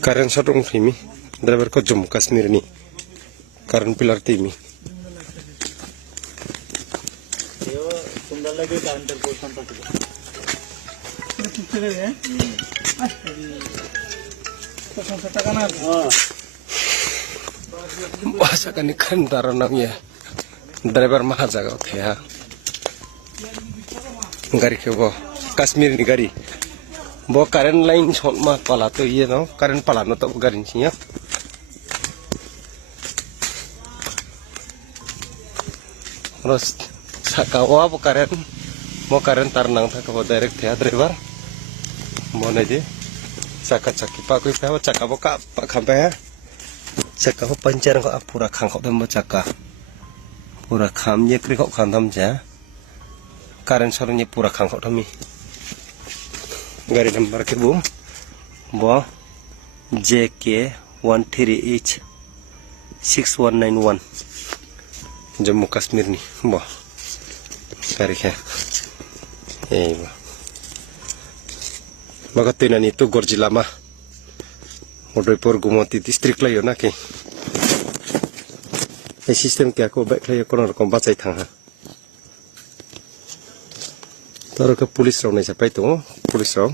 Karen sotong timi, driver ko Jammu Kashmir ni. Karen pilar timi. Yo, सुंदर लगे counter portion पर तो picture है तो संस्था का नाम हाँ Masa kan ikan taruh namanya. Driver mahal jaga थे ya. Gari ke bo Kashmir ni gari. Bo current line shot ma pala to ye no current pala no to gari ni ya. Terus sakawa bo current mo current tar nang tha ko direct ya driver. Mo na je saka chaki pa ko pa chaka bo ka pa khampe ya. Chaka ho pancer ko pura khang ko dem bo chaka. Pura kham ye kri ko kham tham ja. Karen sorongnya pura khang ko thami. Gari number ke bum bo JK 13H 6191 Jammu Kashmir ni bo gari ke bo maka tinan itu Gorji Lama Udaipur Gumoti distrik lah yo na ke sistem ke aku baik lah kono kom bacai thang ha taruh ke polis raw nih siapa itu polis raw